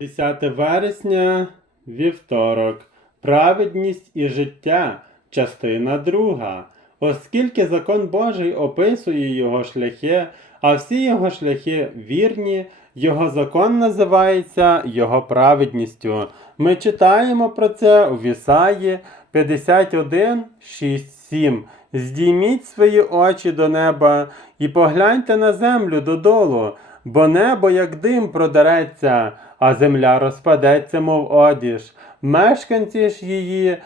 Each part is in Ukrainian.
10 вересня, вівторок. Праведність і життя. Частина 2. Оскільки закон Божий описує його шляхи, а всі його шляхи вірні, його закон називається його праведністю. Ми читаємо про це у Вісаї 51, 6, 7. Здійміть свої очі до неба і погляньте на землю додолу, бо небо як дим продереться, а земля розпадеться, мов одіж. Мешканці ж її,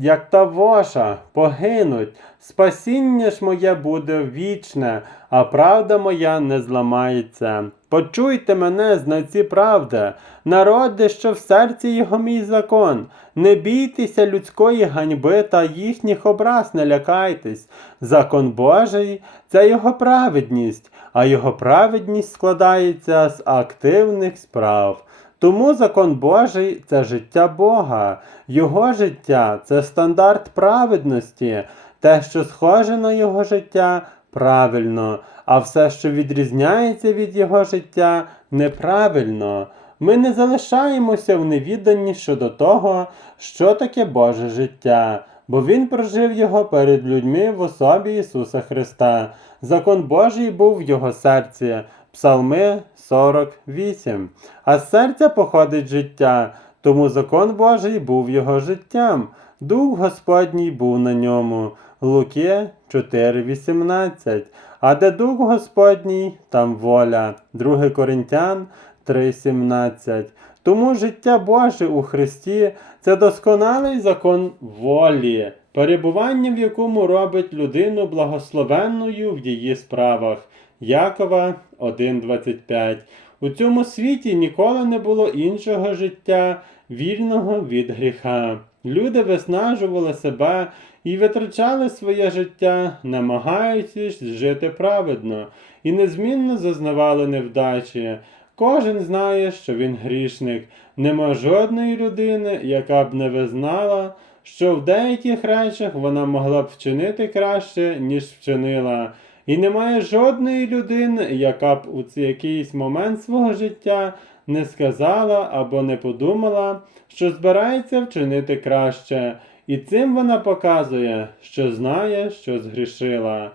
як та воша, погинуть. Спасіння ж моє буде вічне, а правда моя не зламається. Почуйте мене, знавці правди, народи, що в серці його мій закон. Не бійтеся людської ганьби та їхніх образ не лякайтесь. Закон Божий це його праведність, а його праведність складається з активних справ. Тому закон Божий це життя Бога, Його життя це стандарт праведності, те, що схоже на Його життя, правильно, а все, що відрізняється від Його життя, неправильно. Ми не залишаємося в невіданні щодо того, що таке Боже життя, бо Він прожив його перед людьми в особі Ісуса Христа. Закон Божий був в його серці. Псалми 48. А з серця походить життя, тому закон Божий був його життям. Дух Господній був на ньому. Луки 4.18. А де Дух Господній, там воля. 2 Коринтян 3.17. Тому життя Боже у Христі це досконалий закон волі, перебування в якому робить людину благословенною в її справах. Якова 1.25. У цьому світі ніколи не було іншого життя, вільного від гріха. Люди виснажували себе і витрачали своє життя, намагаючись жити праведно, і незмінно зазнавали невдачі. Кожен знає, що він грішник. Нема жодної людини, яка б не визнала, що в деяких речах вона могла б вчинити краще, ніж вчинила. І немає жодної людини, яка б у якийсь момент свого життя не сказала або не подумала, що збирається вчинити краще, і цим вона показує, що знає, що згрішила.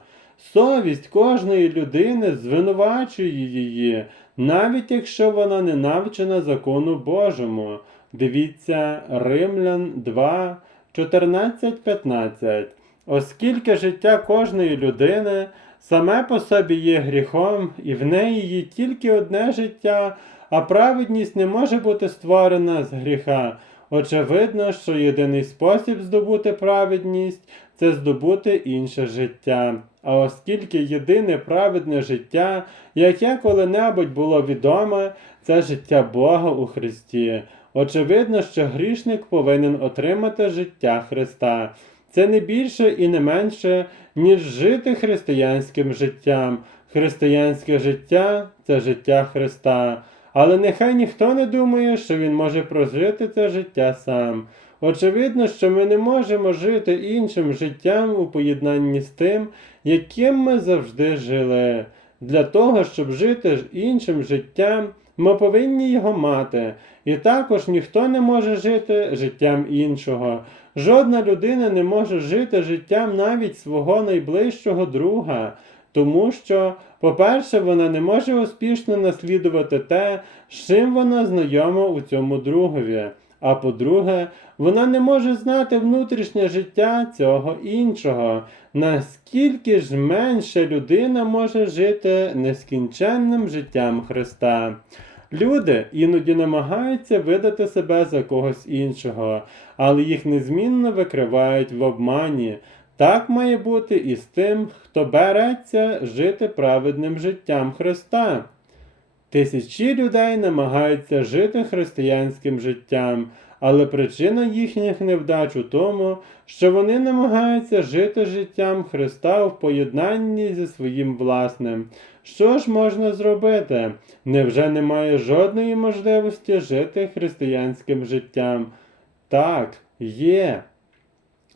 Совість кожної людини звинувачує її, навіть якщо вона не навчена закону Божому. Дивіться Римлян 2, 14-15. Оскільки життя кожної людини саме по собі є гріхом, і в неї є тільки одне життя, а праведність не може бути створена з гріха. Очевидно, що єдиний спосіб здобути праведність це здобути інше життя. А оскільки єдине праведне життя, яке коли-небудь було відоме, це життя Бога у Христі. Очевидно, що грішник повинен отримати життя Христа. Це не більше і не менше, ніж жити християнським життям. Християнське життя це життя Христа. Але нехай ніхто не думає, що він може прожити це життя сам. Очевидно, що ми не можемо жити іншим життям у поєднанні з тим, яким ми завжди жили. Для того, щоб жити іншим життям, ми повинні його мати. І також ніхто не може жити життям іншого. Жодна людина не може жити життям навіть свого найближчого друга. Тому що, по-перше, вона не може успішно наслідувати те, з чим вона знайома у цьому другові. А по-друге, вона не може знати внутрішнє життя цього іншого. Наскільки ж менше людина може жити нескінченним життям Христа? Люди іноді намагаються видати себе за когось іншого, але їх незмінно викривають в обмані. Так має бути і з тим, хто береться жити праведним життям Христа. Тисячі людей намагаються жити християнським життям, але причина їхніх невдач у тому, що вони намагаються жити життям Христа в поєднанні зі своїм власним. Що ж можна зробити? Невже немає жодної можливості жити християнським життям? Так, є.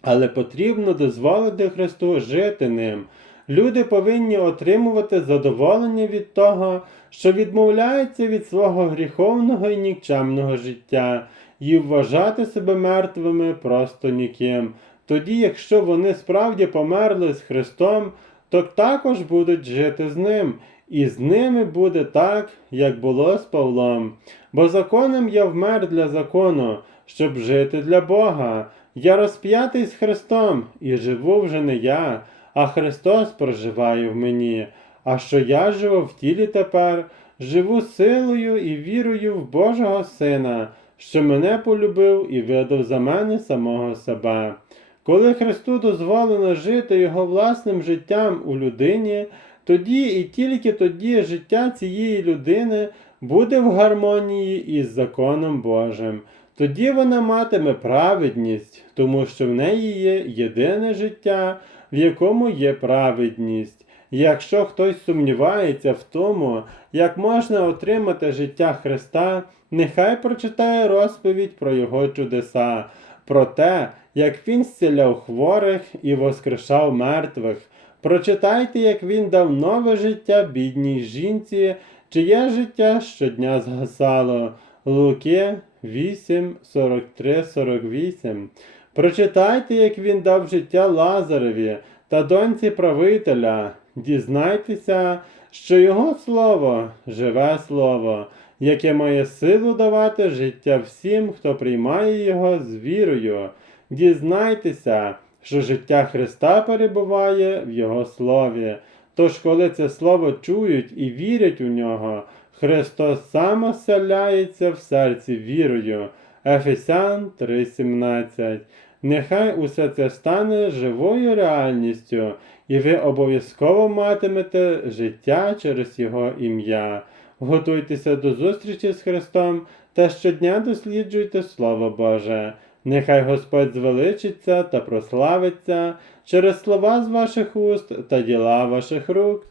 Але потрібно дозволити Христу жити ним. Люди повинні отримувати задоволення від того, що відмовляються від свого гріховного і нікчемного життя, і вважати себе мертвими просто ніким. Тоді, якщо вони справді померли з Христом, то також будуть жити з ним, і з ними буде так, як було з Павлом. Бо законом я вмер для закону, щоб жити для Бога. Я розп'ятий з Христом, і живу вже не я, а Христос проживає в мені. А що я живу в тілі тепер, живу силою і вірою в Божого Сина, що мене полюбив і видав за мене самого себе. Коли Христу дозволено жити його власним життям у людині, тоді і тільки тоді життя цієї людини буде в гармонії із законом Божим. Тоді вона матиме праведність, тому що в неї є єдине життя, в якому є праведність. Якщо хтось сумнівається в тому, як можна отримати життя Христа, нехай прочитає розповідь про Його чудеса, про те, як Він зціляв хворих і воскрешав мертвих. Прочитайте, як він дав нове життя бідній жінці, чиє життя щодня згасало. Луки 8, 43, 48. Прочитайте, як він дав життя Лазареві та доньці правителя. Дізнайтеся, що його слово живе слово, яке має силу давати життя всім, хто приймає його з вірою. Дізнайтеся, що життя Христа перебуває в Його слові. Тож, коли це слово чують і вірять у нього, Христос сам оселяється в серці вірою. Ефесян 3:17. Нехай усе це стане живою реальністю, і ви обов'язково матимете життя через Його ім'я. Готуйтеся до зустрічі з Христом та щодня досліджуйте Слово Боже. Нехай Господь звеличиться та прославиться через слова з ваших уст та діла ваших рук.